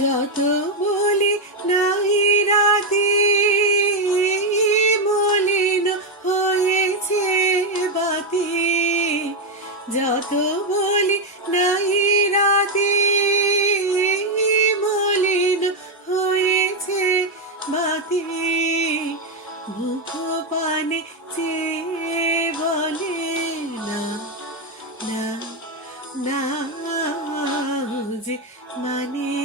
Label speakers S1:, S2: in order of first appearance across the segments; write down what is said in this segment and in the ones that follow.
S1: যত বলি নাই রাতে, মলিন হয়েছে বাতি। যত বলি নাই রাতে, মলিন হয়েছে বাতি। মুখ পানে চেয়ে বলে না না না, যে মানে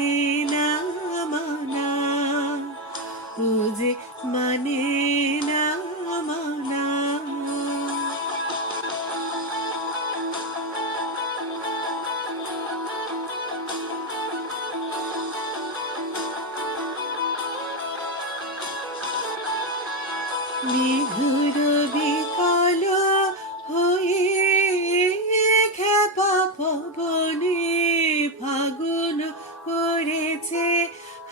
S1: যে মানে না মানা। বিকাল হয়ে খেপা পবনে ফাগুন করেছে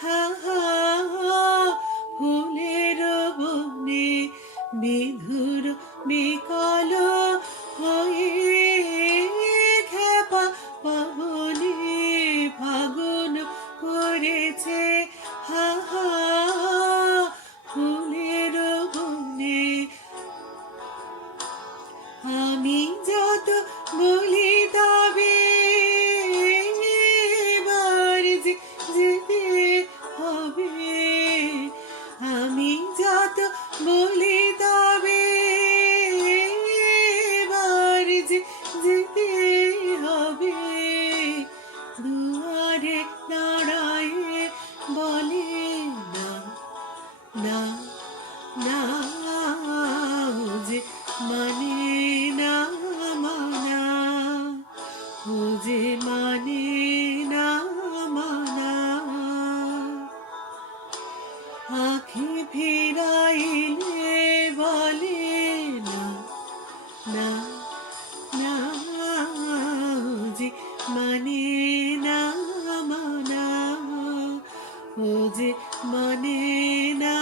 S1: হা বিধুর বিকাল হয়ে না না যে মানে না মানা। ও যে না মানা। আখি ফিরাইলে বলে যে মানে না